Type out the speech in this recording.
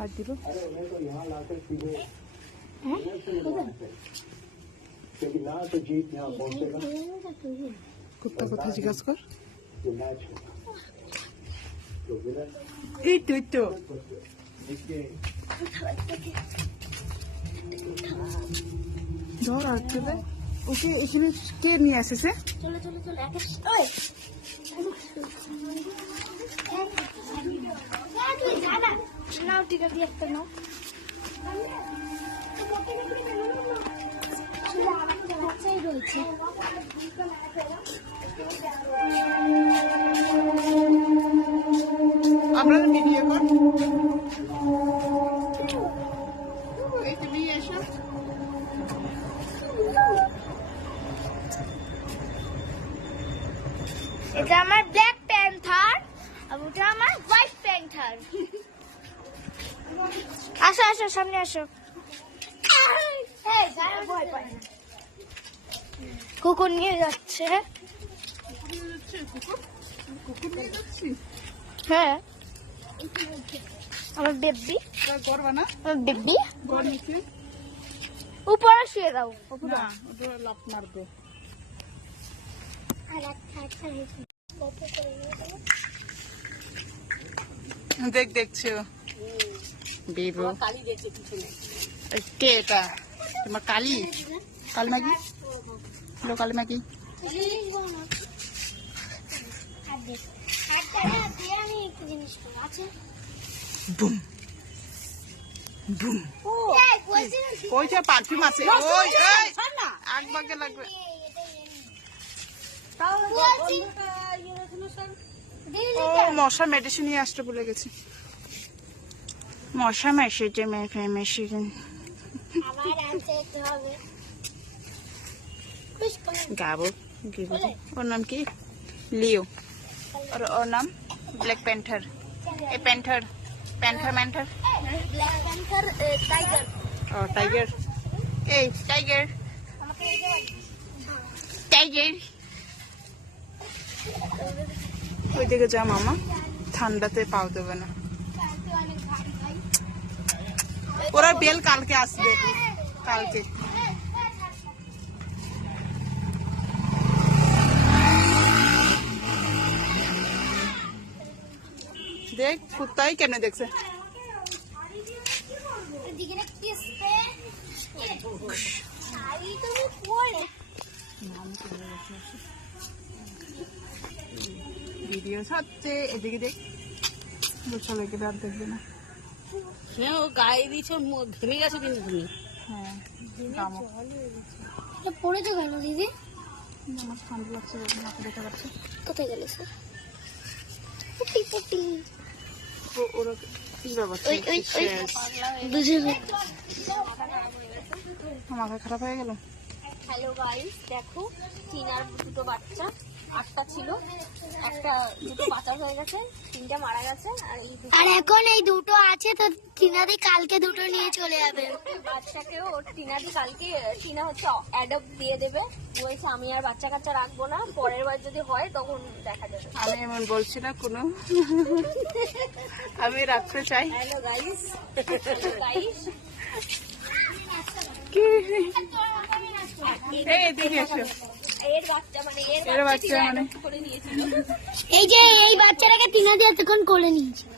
কাট দিব। কুত্তা কোথায় জিজ্ঞাসা কর। এই তো এই তো ধর আসতে দে ওকে। এখানে কে নিয়ে আসেছে? চলো চলো চলো নাও টিকা দিয়ে একটা নাও। বাচ্চাই রয়েছে। আমরা ভিডিও কর। এই তুমি এসো। এটা আমার ব্ল্যাক প্যান্থার আর ওটা আমার হোয়াইট প্যান্থার। আসো আসো সামনে আসো। কুকুর নিয়ে যাচ্ছে। হ্যাঁ আমার বেবি। করবা না? আমার বেবি ঘর নিচে উপরে শুয়ে দাও। না ওটা লাফ মারবে। দেখ দেখছো বেবু কালি দেখছে পিছনে। কে এটা? তোমার কালি? কালিমাগি? হ্যালো কালিমাগি। Boom boom. ওইটা পারফিউম আছে। ওই এই আগ বাগে লাগবে। ও মশা মেডিসিন নিয়ে আসতে ভুলে গেছি। মশা মেডিসিন গাবো। ওর নাম কি? লিও। और और नाम ब्लैक पैंथर। ए पैंथर पैंथर मैंथर टाइगर। और टाइगर। ए टाइगर टाइगर। ওই দিকে যা মামা, ঠান্ডাতে পাও দেবে না। ওরা বেল কালকে আসবে, কালকে। দেখ কুত্তাই কেমনে দেখছে। ভিডিও হচ্ছে এদিকে দেখ। সবাইকে আর দেখবে না। হ্যাঁ ও গায়ে দিয়েছে, ঘেমে গেছে কিন্তু তুমি। হ্যাঁ পড়েছো কেন দিদি? আমার ঠান্ডা লাগছে, দেখতে পাচ্ছি। কোথায় গেলে স্যার? ওরা কি ব্যবস্থা? মাথা খারাপ হয়ে গেল। হ্যালো গাইস, দেখো টিনার দুটো বাচ্চা, 8টা ছিল, দুটো বাচ্চা হয়ে গেছে, 3টা মারা গেছে। আর এখন এই দুটো আছে তো টিনাদি কালকে দুটো নিয়ে চলে যাবে। বাচ্চাকেও টিনাদি কালকে, টিনা হচ্ছে অ্যাডপ্ট দিয়ে দেবে বলছে। আমি আর বাচ্চা কাচ্চা রাখবো না, পরের বার যদি হয় তখন দেখা যাবে। আমি এমন বলছি না কোনো, আমি রাখতে চাই। হ্যালো গাইস, এদিকে এসো। এর বাচ্চা মানে করে নিয়েছিল। এই যে এই বাচ্চাটাকে টিনাদি এতক্ষণ করে নিয়েছিল।